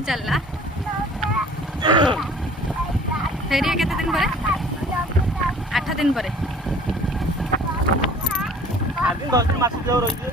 planning चलला फेरिया केते दिन पर 8 दिन पर 8 दिन 10 दिन मास जो रही